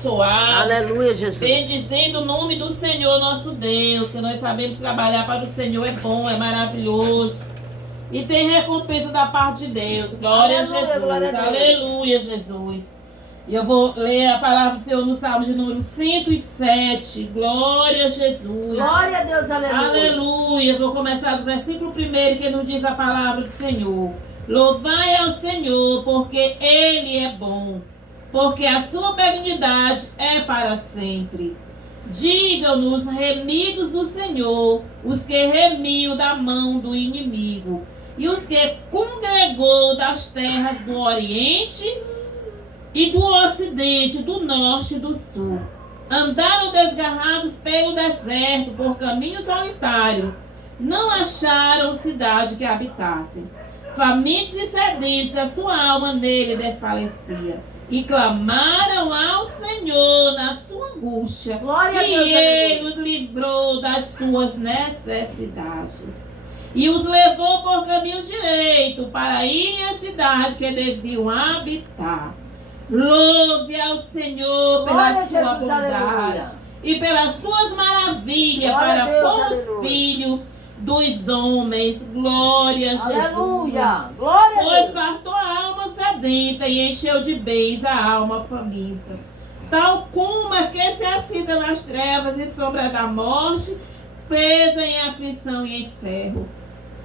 Abençoado, Aleluia, Jesus. bendizendo o nome do Senhor nosso Deus, que nós sabemos que trabalhar para o Senhor é bom, é maravilhoso. E tem recompensa da parte de Deus. Glória a Jesus. Glória a Deus. Aleluia, Jesus. E eu vou ler a palavra do Senhor no Salmo de número 107. Glória a Jesus. Glória a Deus, aleluia. Aleluia. Eu vou começar do versículo 1 que nos diz a palavra do Senhor. Louvai ao Senhor, porque Ele é bom, porque a sua benignidade é para sempre. Digam-nos, remidos do Senhor, os que remiam da mão do inimigo, e os que congregou das terras do Oriente e do Ocidente, do Norte e do Sul. Andaram desgarrados pelo deserto, por caminhos solitários. Não acharam cidade que habitassem. Famintos e sedentos, a sua alma nele desfalecia. E clamaram ao Senhor na sua angústia. Glória a e Deus, Ele os livrou das suas necessidades. E os levou por caminho direito para irem à cidade que deviam habitar. Louve ao Senhor pela Glória a sua Jesus, bondade aleluia. e pelas suas maravilhas Glória a para Deus, com os aleluia. filhos dos homens. Glória a Jesus. Aleluia. Glória a Pois Deus. fartou a alma sedenta e encheu de bens a alma faminta. Tal como a que se assenta nas trevas e sombra da morte, presa em aflição e em ferro.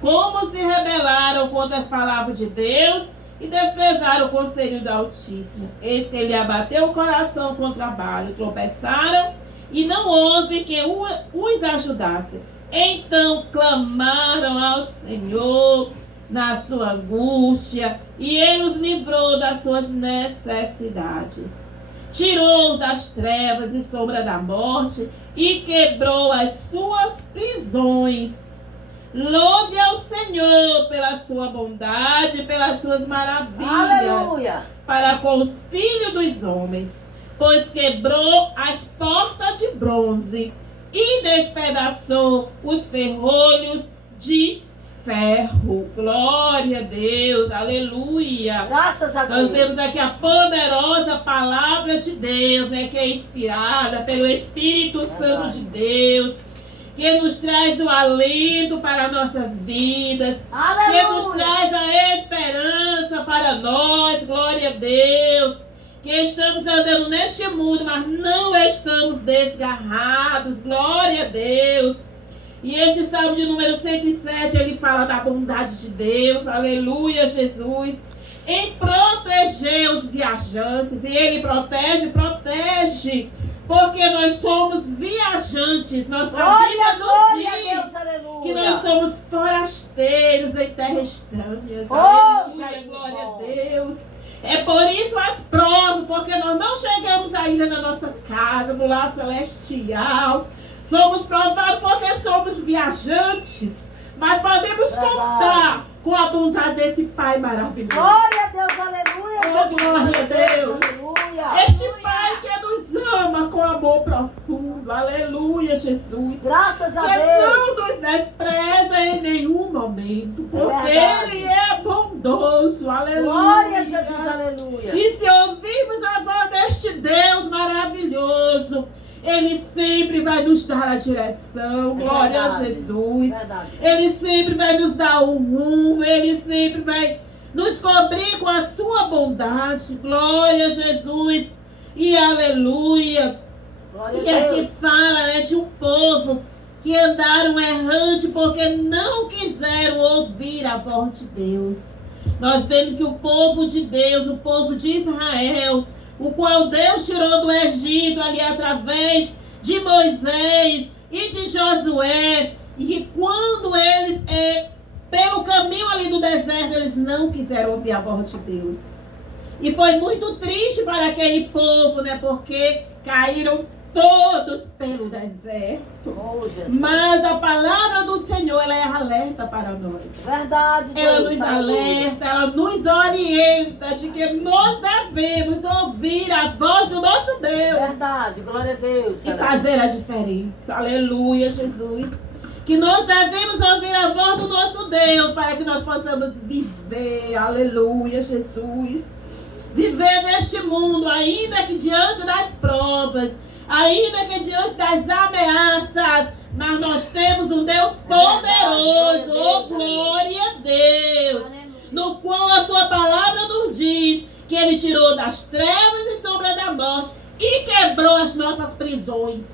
Como se rebelaram contra as palavras de Deus e desprezaram o conselho do Altíssimo. Eis que ele abateu o coração com o trabalho. Tropeçaram e não houve quem os ajudasse. Então clamaram ao Senhor na sua angústia, e Ele os livrou das suas necessidades. Tirou das trevas e sombra da morte, e quebrou as suas prisões. Louve ao Senhor pela sua bondade, pelas suas maravilhas, Aleluia. para com os filhos dos homens, pois quebrou as portas de bronze e despedaçou os ferrolhos de ferro. Glória a Deus, aleluia. Graças a Nós Deus. vemos aqui a poderosa palavra de Deus, né, que é inspirada pelo Espírito Santo de Deus, que nos traz o alento para nossas vidas, que nos Aleluia. traz a esperança para nós. Glória a Deus. Que estamos andando neste mundo, mas não estamos desgarrados. Glória a Deus. E este salmo de número 107, ele fala da bondade de Deus. Aleluia, Jesus. Em proteger os viajantes. E ele protege. Porque nós somos viajantes. Nós Glória, nos glória a diz Deus, aleluia. que nós somos forasteiros em terras estranhas. Oh, Aleluia, Jesus, glória a bom. Deus. É por isso as provas, porque nós não chegamos ainda na nossa casa, no lar celestial. Somos provados porque somos viajantes, mas podemos contar com a bondade desse Pai maravilhoso. Glória a Deus, aleluia. Oh, Jesus, glória a Deus. Aleluia. Este Pai que nos ama com amor profundo. Aleluia, Jesus. Graças a Que Deus. não nos despreza em nenhum momento, porque verdade. Ele é bondoso. Aleluia. Glória a Jesus, aleluia. E se ouvirmos a voz deste Deus maravilhoso, Ele sempre vai nos dar a direção. Glória a verdade. Jesus. Verdade. Ele sempre vai nos dar o rumo. Ele sempre vai nos cobrir com a sua bondade. Glória a Jesus. E aleluia. Glória E a aqui Deus. fala, né, de um povo que andaram errante porque não quiseram ouvir a voz de Deus. Nós vemos que o povo de Deus, o povo de Israel, o qual Deus tirou do Egito ali através de Moisés e de Josué, e que quando eles, pelo caminho ali do deserto, eles não quiseram ouvir a voz de Deus. E foi muito triste para aquele povo, né, porque caíram todos pelo deserto. Oh, Jesus. Mas a palavra do Senhor, ela é alerta para nós. Verdade, Deus. Ela nos aleluia. alerta, ela nos orienta de que nós devemos ouvir a voz do nosso Deus Verdade, glória a Deus. e fazer a diferença. Aleluia, Jesus. Que nós devemos ouvir a voz do nosso Deus para que nós possamos viver. Aleluia, Jesus. viver neste mundo, ainda que diante das provas, ainda que diante das ameaças, mas nós temos um Deus poderoso, oh glória a Deus, no qual a sua palavra nos diz que Ele tirou das trevas e sombra da morte e quebrou as nossas prisões.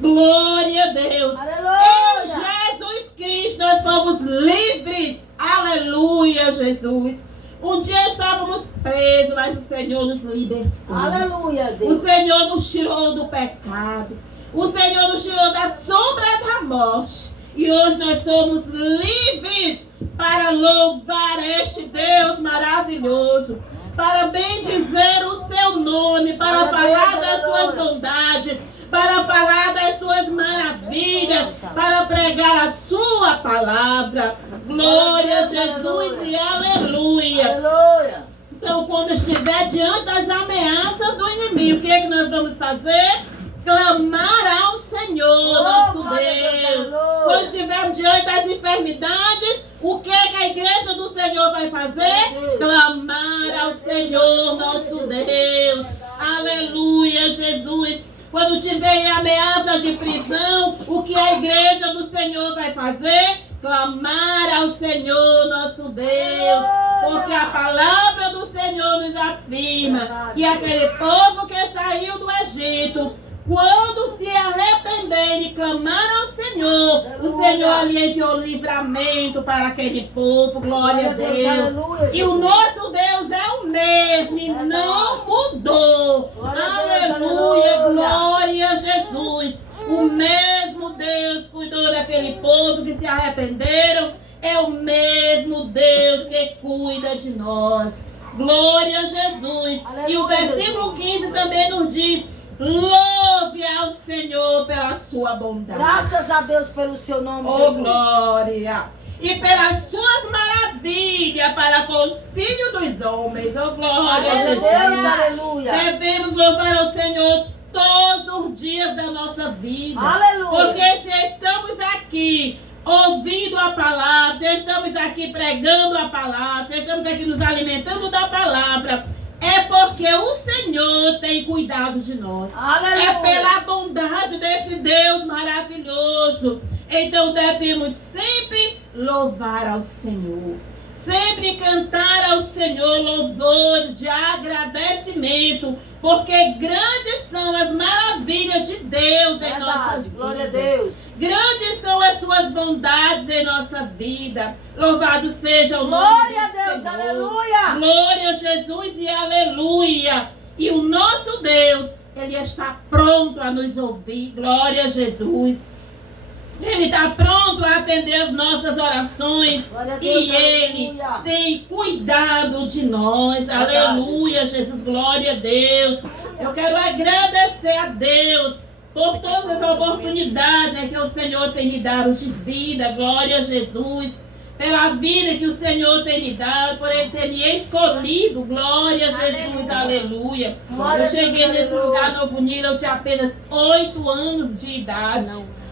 Glória a Deus. Aleluia. Em Jesus Cristo nós fomos livres. Aleluia, Jesus. Um dia estávamos presos, mas o Senhor nos libertou. Aleluia, Deus. O Senhor nos tirou do pecado. O Senhor nos tirou da sombra da morte. E hoje nós somos livres para louvar este Deus maravilhoso, para bendizer o seu nome, para falar das suas bondades, para falar das suas maravilhas, para pregar a sua palavra. Glória a Jesus e aleluia. Aleluia. Então, quando estiver diante das ameaças do inimigo, o que é que nós vamos fazer? Clamar ao Senhor, nosso Deus. Quando estivermos diante das enfermidades, o que é que a igreja do Senhor vai fazer? Clamar ao Senhor, nosso Deus. Aleluia, Jesus. Quando tiver ameaça de prisão, o que a igreja do Senhor vai fazer? Clamar ao Senhor, nosso Deus. Porque a palavra do Senhor nos afirma que aquele povo que saiu do Egito, quando se arrepender e clamar ao Senhor, o Senhor ali enviou livramento para aquele povo. Glória a Deus. E o nosso Deus é o mesmo e não mudou. Aleluia, glória a Jesus. O mesmo Deus cuidou daquele povo que se arrependeram. É o mesmo Deus que cuida de nós. Glória a Jesus. E o versículo 15 também nos diz: louve ao Senhor pela sua bondade. Graças a Deus pelo seu nome, Oh, Jesus. glória. E pelas suas maravilhas para com os filhos dos homens. Oh, glória a Deus, Jesus. aleluia. Devemos louvar ao Senhor todos os dias da nossa vida. Aleluia. Porque se estamos aqui ouvindo a palavra, se estamos aqui pregando a palavra, se estamos aqui nos alimentando da palavra, é porque o Senhor tem cuidado de nós. Aleluia. É pela bondade desse Deus maravilhoso. Então devemos sempre louvar ao Senhor. Sempre cantar ao Senhor louvores de agradecimento. Porque grandes são as maravilhas de Deus em nossas vidas. Glória a Deus. Grandes são as suas bondades em nossa vida. Louvado seja o nome Glória a do Deus, Senhor. aleluia. Glória a Jesus e aleluia. E o nosso Deus, Ele está pronto a nos ouvir. Glória a Jesus. Ele está pronto a atender as nossas orações. Glória a Deus, E Ele aleluia. tem cuidado de nós. Verdade. Aleluia, Jesus. Glória a Deus. Eu quero agradecer a Deus por todas as oportunidades, né, que o Senhor tem me dado de vida. Glória a Jesus. Pela vida que o Senhor tem me dado, por Ele ter me escolhido. Glória a Jesus, aleluia. Glória Eu a Deus, cheguei nesse aleluia. lugar Novo Nilo, eu tinha apenas 8 anos de idade.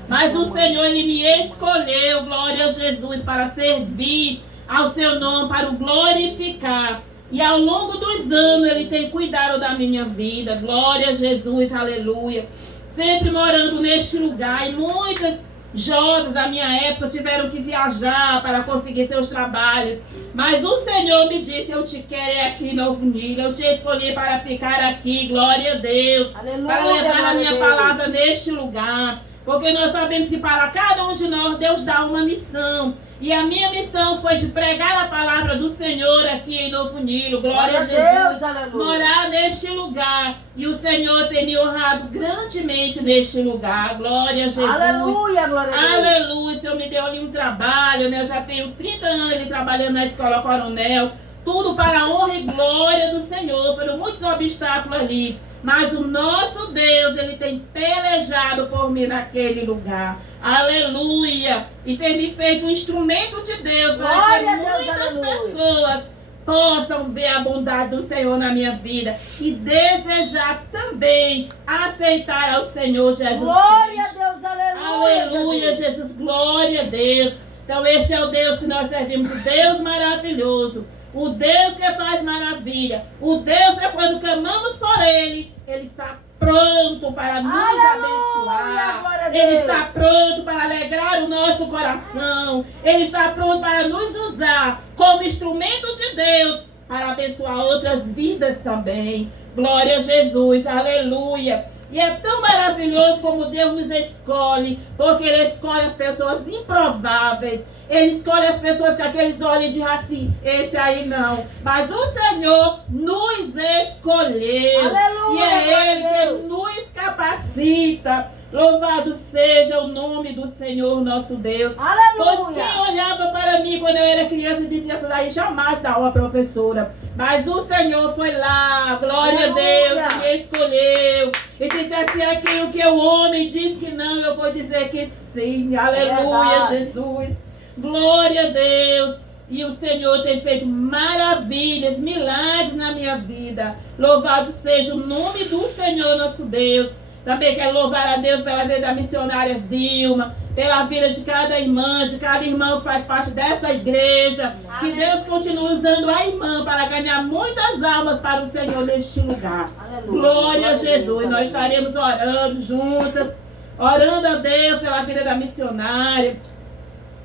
Mas o Senhor, Ele me escolheu, glória a Jesus, para servir ao seu nome, para o glorificar. E ao longo dos anos, Ele tem cuidado da minha vida. Glória a Jesus, aleluia. Sempre morando neste lugar. E muitas jovens da minha época tiveram que viajar para conseguir seus trabalhos. Mas o Senhor me disse: eu te quero aqui em Novo Nilo. Eu te escolhi para ficar aqui. Glória a Deus. Aleluia, Para levar glória a a minha Deus. palavra neste lugar. Porque nós sabemos que para cada um de nós, Deus dá uma missão. E a minha missão foi de pregar a palavra do Senhor aqui em Novo Nilo. Glória a Jesus. Deus, aleluia. Morar neste lugar. E o Senhor tem me honrado grandemente neste lugar. Glória a Jesus. Aleluia, glória a Deus. Aleluia. O Senhor me deu ali um trabalho, né? Eu já tenho 30 anos ali trabalhando na Escola Coronel. Tudo para a honra e glória do Senhor. Foram muitos obstáculos ali. Mas o nosso Deus, Ele tem pelejado por mim naquele lugar. Aleluia. E tem me feito um instrumento de Deus para que Glória a Deus, muitas aleluia. pessoas possam ver a bondade do Senhor na minha vida. E desejar também aceitar ao Senhor Jesus Glória a Cristo. Deus, aleluia. Aleluia, Jesus. Glória a Deus. Então este é o Deus que nós servimos, o Deus maravilhoso. o Deus que faz maravilha, o Deus que quando clamamos por Ele, Ele está pronto para nos abençoar. Glória a Ele Deus. está pronto para alegrar o nosso coração. Ele está pronto para nos usar como instrumento de Deus para abençoar outras vidas também. Glória a Jesus, aleluia. E é tão maravilhoso como Deus nos escolhe, porque Ele escolhe as pessoas improváveis. Ele escolhe as pessoas que aqueles olham e dizem assim, esse aí não. Mas o Senhor nos escolheu. Aleluia, E é Ele glória a que Deus. nos capacita. Louvado seja o nome do Senhor nosso Deus. Pois quem Aleluia. olhava para mim quando eu era criança e dizia assim, aí jamais dá uma professora. Mas o Senhor foi lá, glória a Deus, Aleluia. me escolheu. E disse assim, aquilo que o homem diz que não, eu vou dizer que sim. Aleluia, verdade. Jesus. Glória a Deus. E o Senhor tem feito maravilhas, milagres na minha vida. Louvado seja o nome do Senhor nosso Deus. Também quero louvar a Deus pela vida da missionária Zilma, pela vida de cada irmã, de cada irmão que faz parte dessa igreja. Que Deus continue usando a irmã para ganhar muitas almas para o Senhor neste lugar. Aleluia. Glória a Deus, Jesus. Nós aleluia. estaremos orando juntas, orando a Deus pela vida da missionária.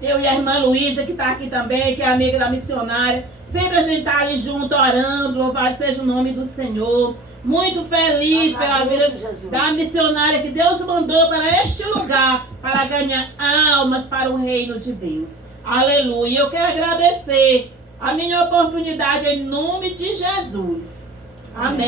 Eu e a irmã Luísa, que está aqui também, que é amiga da missionária. Sempre a gente está ali junto, orando. Louvado seja o nome do Senhor. Muito feliz pela vida da missionária que Deus mandou para este lugar, para ganhar almas para o reino de Deus. Aleluia. Eu quero agradecer a minha oportunidade em nome de Jesus. Amém.